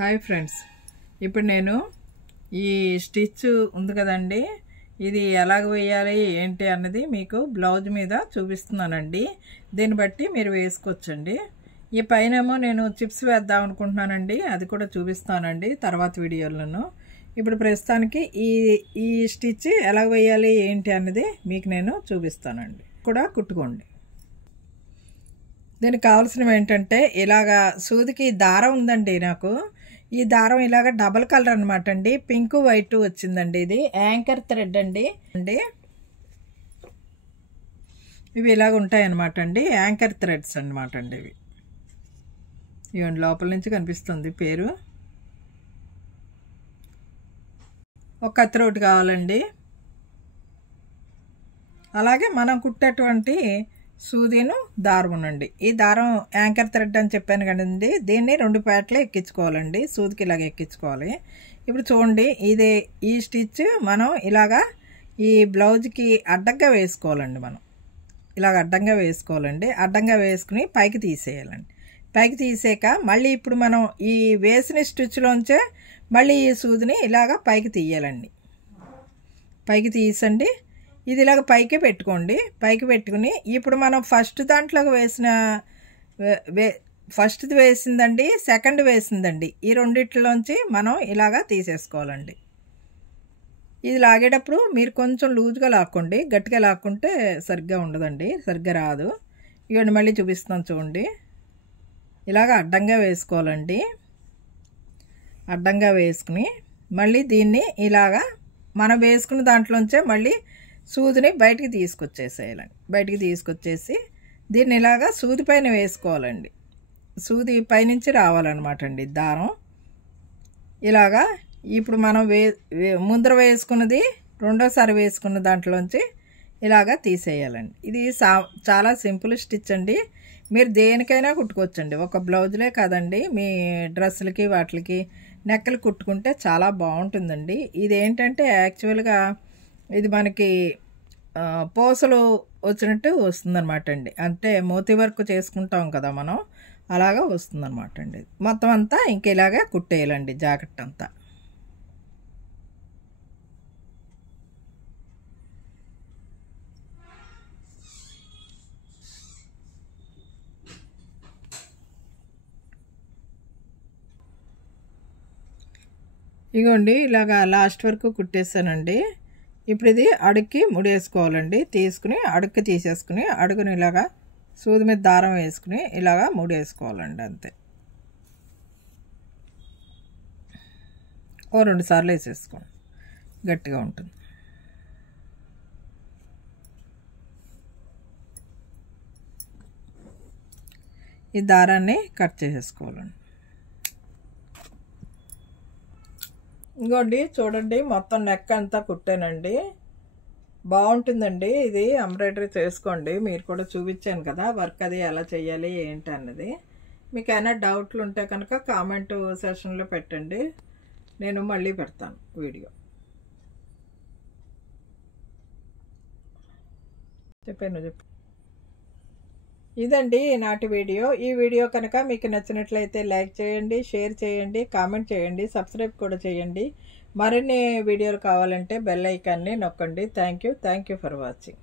Hi friends, ఇప్పుడు నేను ఈ స్టిచ్ ఉంది కదండి, ఇది ఎలాగ వేయాలి ఏంటి అన్నది మీకు బ్లౌజ్ మీద చూపిస్తున్నానండి. దీన్ని బట్టి మీరు వేసుకోవచ్చండి. ఈ పైనేమో నేను చిప్స్ వేద్దాం అనుకుంటున్నానండి, అది కూడా చూపిస్తానండి తర్వాత వీడియోలను. ఇప్పుడు ప్రస్తుతానికి ఈ స్టిచ్ ఎలాగ వేయాలి ఏంటి అన్నది మీకు నేను చూపిస్తానండి. కూడా కుట్టుకోండి. దీనికి కావాల్సినవి ఏంటంటే, ఇలాగా సూదికి దారం ఉందండి. నాకు ఈ దారం ఇలాగ డబల్ కలర్ అనమాట అండి, పింక్ వైట్ వచ్చిందండి. ఇది యాంకర్ థ్రెడ్ అండి. ఇవి ఇలాగ ఉంటాయన్నమాట అండి, యాంకర్ థ్రెడ్స్ అనమాట అండి. ఇవి ఇవ్వండి, లోపల నుంచి కనిపిస్తుంది పేరు. ఒక కత్తిరోటు కావాలండి. అలాగే మనం కుట్టేటువంటి సూదిను దారం ఉండండి. ఈ దారం యాంకర్ థ్రెడ్ అని చెప్పాను కదండి, దీన్ని 2 పేటలు ఎక్కించుకోవాలండి. సూదికి ఇలాగ ఎక్కించుకోవాలి. ఇప్పుడు చూడండి, ఈ స్టిచ్ మనం ఇలాగా ఈ బ్లౌజ్కి అడ్డంగా వేసుకోవాలండి. మనం ఇలాగ అడ్డంగా వేసుకోవాలండి. అడ్డంగా వేసుకుని పైకి తీసేయాలండి. పైకి తీసాక మళ్ళీ ఇప్పుడు మనం ఈ వేసిన స్టిచ్లోంచే మళ్ళీ ఈ సూదిని ఇలాగ పైకి తీయాలండి. పైకి తీసండి. ఇది ఇలాగ పైకి పెట్టుకోండి. పైకి పెట్టుకుని ఇప్పుడు మనం ఫస్ట్ దాంట్లోకి వేసిన ఫస్ట్ది వేసిందండి, సెకండ్ వేసిందండి, ఈ రెండిట్లోంచి మనం ఇలాగా తీసేసుకోవాలండి. ఇది లాగేటప్పుడు మీరు కొంచెం లూజ్గా లాక్కోండి, గట్టిగా లాక్కుంటే సరిగ్గా ఉండదండి, సరిగ్గా రాదు. ఇవన్నీ మళ్ళీ చూపిస్తాను చూడండి. ఇలాగ అడ్డంగా వేసుకోవాలండి. అడ్డంగా వేసుకుని మళ్ళీ దీన్ని ఇలాగా మనం వేసుకున్న దాంట్లోంచే మళ్ళీ సూదిని బయటికి తీసుకొచ్చేసేయాలండి. బయటికి తీసుకొచ్చేసి దీన్ని ఇలాగా సూది పైన వేసుకోవాలండి. సూది పైనుంచి రావాలన్నమాట అండి దారం. ఇలాగా ఇప్పుడు మనం ముందర వేసుకున్నది రెండోసారి వేసుకున్న దాంట్లోంచి ఇలాగా తీసేయాలండి. ఇది చాలా సింపుల్ స్టిచ్ అండి. మీరు దేనికైనా కుట్టుకోవచ్చండి, ఒక బ్లౌజులే కాదండి, మీ డ్రెస్సులకి వాటికి నెక్కలు కుట్టుకుంటే చాలా బాగుంటుందండి. ఇది ఏంటంటే యాక్చువల్గా ఇది మనకి పూసలు వచ్చినట్టు వస్తుందన్నమాట అండి. అంటే మోతీ వర్క్ చేసుకుంటాం కదా మనం, అలాగా వస్తుందన్నమాట అండి. మొత్తం అంతా ఇంక ఇలాగే కుట్టేయాలండి జాకెట్ అంతా. ఇగోండి, ఇలాగా లాస్ట్ వరకు కుట్టేసానండి. ఇప్పుడు ఇది అడుక్కి ముడేసుకోవాలండి. తీసుకుని అడుక్కి తీసేసుకుని అడుగుని ఇలాగా సూది మీద దారం వేసుకుని ఇలాగా ముడేసుకోవాలండి. అంతే. ఓ 2 సార్లు వేసేసుకోండి, గట్టిగా ఉంటుంది. ఈ దారాన్ని కట్ చేసేసుకోవాలండి. ఇంకోండి చూడండి, మొత్తం నెక్ అంతా కుట్టానండి. బాగుంటుందండి. ఇది ఎంబ్రాయిడరీ చేసుకోండి. మీరు కూడా చూపించాను కదా వర్క్ అది ఎలా చేయాలి ఏంటి అన్నది. మీకు ఏమైనా డౌట్లు ఉంటే కనుక కామెంట్ సెషన్లో పెట్టండి, నేను మళ్ళీ పెడతాను వీడియో. చెప్పు. ఇదండి ఈనాటి వీడియో. ఈ వీడియో కనుక మీకు నచ్చినట్లయితే లైక్ చేయండి, షేర్ చేయండి, కామెంట్ చేయండి, సబ్స్క్రైబ్ కూడా చేయండి. మరిన్ని వీడియోలు కావాలంటే బెల్ ఐకాన్ని నొక్కండి. Thank you for watching.